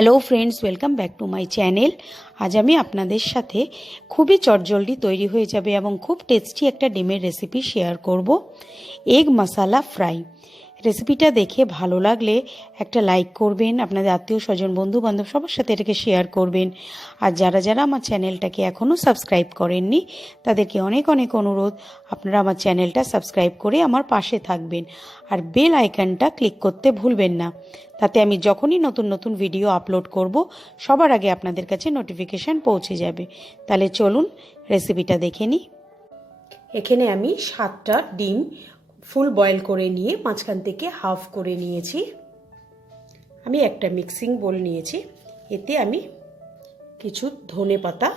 Hello friends, welcome back to my channel. আজ আমি আপনাদের সাথে খুবই চটজলদি তৈরি হয়ে যাবে এবং খুব টেস্টি একটা ডিমের রেসিপি শেয়ার করব, এগ মশালা ফ্রাই। রেসিপিটা দেখে ভালো লাগলে একটা লাইক করবেন, আপনাদের আত্মীয় স্বজন বন্ধু বান্ধব সবার সাথে এটাকে শেয়ার করবেন। আর যারা যারা আমার চ্যানেলটাকে এখনও সাবস্ক্রাইব করেননি তাদেরকে অনেক অনেক অনুরোধ, আপনারা আমার চ্যানেলটা সাবস্ক্রাইব করে আমার পাশে থাকবেন আর বেল আইকনটা ক্লিক করতে ভুলবেন না। তাতে আমি যখনই নতুন নতুন ভিডিও আপলোড করব সবার আগে আপনাদের কাছে নোটিফিকেশান পৌঁছে যাবে। তাহলে চলুন রেসিপিটা দেখে নিই। এখানে আমি 7টা ডিম ফুল বয়েল করে নিয়ে মাঝখান থেকে হাফ করে নিয়েছি। আমি একটা মিক্সিং বোল নিয়েছি, এতে আমি কিছু ধনেপাতা,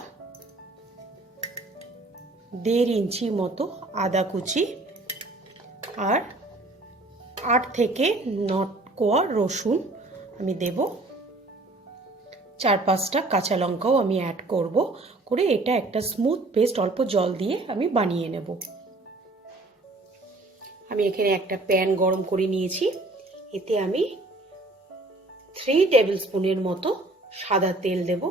1.5 ইঞ্চি মতো আদা কুচি আর 8 থেকে 9 কোয়া রসুন আমি দেব। 4-5টা কাঁচা লঙ্কাও আমি অ্যাড করব, করে এটা একটা স্মুথ পেস্ট অল্প জল দিয়ে আমি বানিয়ে নেব। আমি এখানে একটা প্যান গরম করে নিয়েছি, এতে আমি 3 টেবিল স্পুনের মতো সাদা তেল দেব।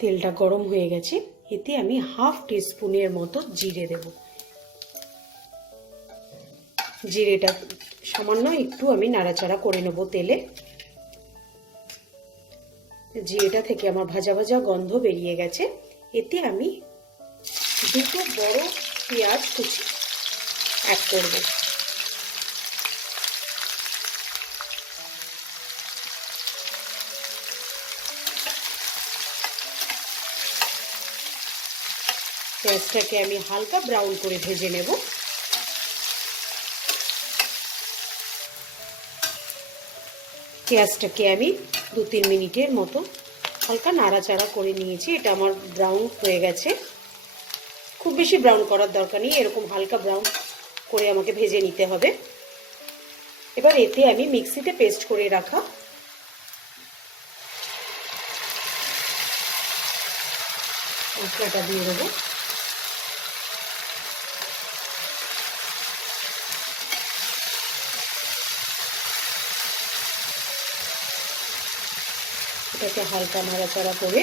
তেলটা গরম হয়ে গেছে, এতে আমি হাফ টিস্পুনের মতো জিরে দেব। জিরেটা সামান্য একটু আমি নাড়াচাড়া করে নেব তেলে। জিরেটা থেকে আমার ভাজা ভাজা গন্ধ বেরিয়ে গেছে, এতে আমি 2টো বড় পেঁয়াজ কুচি অ্যাড করব। পেঁয়াজটাকে আমি হালকা ব্রাউন করে ভেজে নেব। পেঁয়াজটাকে আমি 2-3 মিনিটের মতো হালকা নাড়াচাড়া করে নিয়েছি। এটা আমার ব্রাউন হয়ে গেছে, খুব বেশি ব্রাউন করার দরকার নেই, এরকম হালকা ব্রাউন করে আমাকে ভেজে নিতে হবে। এবার এতে আমি মিক্সিতে পেস্ট করে রাখা মশলাটা দিয়ে দেবো। এটাকে হালকা নাড়াচাড়া করে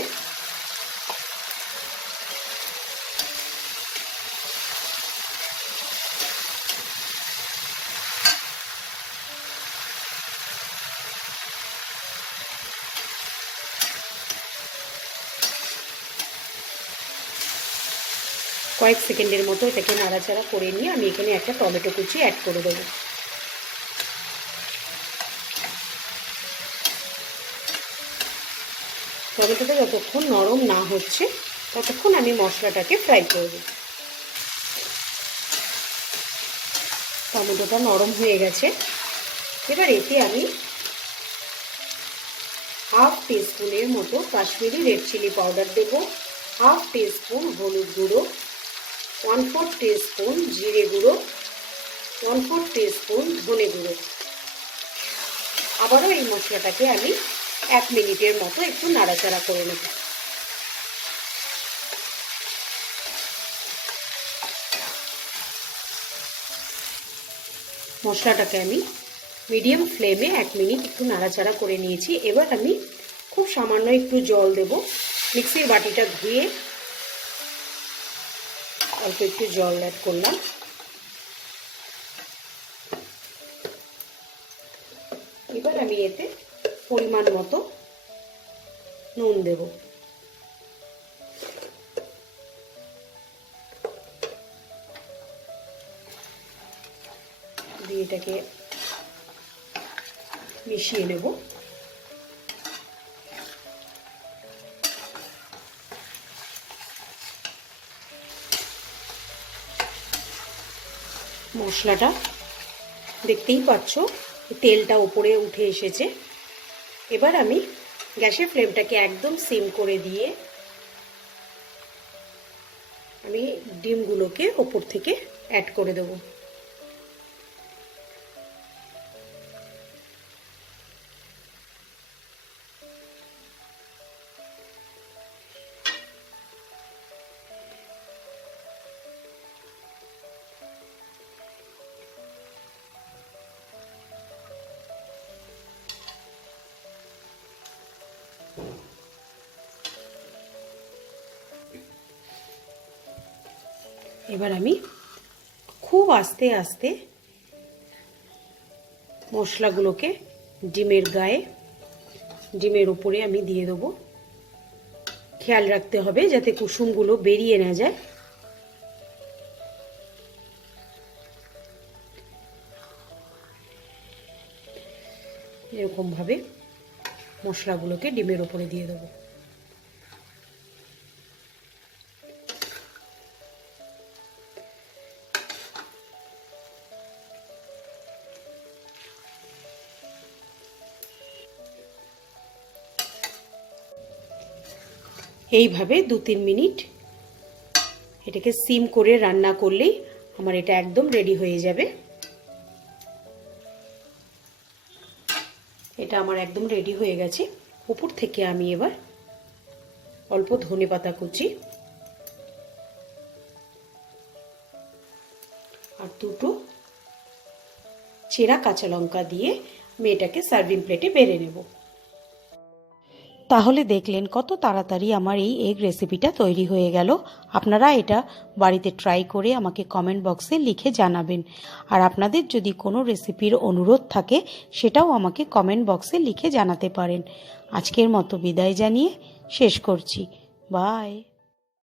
কয়েক সেকেন্ডের মতো এটাকে নাড়াচাড়া করে নিয়ে আমি এখানে একটা টমেটো কুচি অ্যাড করে দেবো। টমেটোটা যতক্ষণ নরম না হচ্ছে ততক্ষণ আমি মশলাটাকে ফ্রাই করব। টমেটোটা নরম হয়ে গেছে, এবার এতে আমি হাফ টিস্পুনের মতো কাশ্মীরি রেড চিলি পাউডার দেব, হাফ টিস্পুন হলুদ গুঁড়ো, 1/4 টিস্পুন জিরে গুঁড়ো, 1/4 টিস্পুন ধনে গুঁড়ো। আবারও এই মশলাটাকে আমি 1 মিনিটের মতো একটু নাড়াচাড়া করে নেব। মশলাটাকে আমি মিডিয়াম ফ্লেমে 1 মিনিট একটু নাড়াচাড়া করে নিয়েছি। এবার আমি খুব সামান্য একটু জল দেব। মিক্সির বাটিটা ধুয়ে অল্প একটু জল অ্যাড করলাম। এবার আমি এতে পরিমাণ মতো নুন দেব। দিয়ে এটাকে মিশিয়ে নেব। মশলাটা দেখতেই পাচ্ছ, তেলটা উপরে উঠে এসেছে। এবার আমি গ্যাসের ফ্লেমটাকে একদম সিম করে দিয়ে আমি ডিমগুলোকে ওপর থেকে অ্যাড করে দেবো। এবার আমি খুব আস্তে আস্তে মশলাগুলোকে ডিমের গায়ে, ডিমের উপরে আমি দিয়ে দেবো। খেয়াল রাখতে হবে যাতে কুসুমগুলো বেরিয়ে না যায়। এরকমভাবে মশলাগুলোকে ডিমের উপরে দিয়ে দেবো। এইভাবে 2-3 মিনিট এটাকে সিম করে রান্না করলেই আমার এটা একদম রেডি হয়ে যাবে। এটা আমার একদম রেডি হয়ে গেছে। উপর থেকে আমি এবার অল্প ধনেপাতা কুচি আর 2টো চেরা কাঁচা লঙ্কা দিয়ে আমি এটাকে সার্ভিং প্লেটে বেড়ে নেব। তাহলে দেখলেন কত তাড়াতাড়ি আমার এই এগ রেসিপিটা তৈরি হয়ে গেল। আপনারা এটা বাড়িতে ট্রাই করে আমাকে কমেন্ট বক্সে লিখে জানাবেন। আর আপনাদের যদি কোনো রেসিপির অনুরোধ থাকে সেটাও আমাকে কমেন্ট বক্সে লিখে জানাতে পারেন। আজকের মতো বিদায় জানিয়ে শেষ করছি। বাই।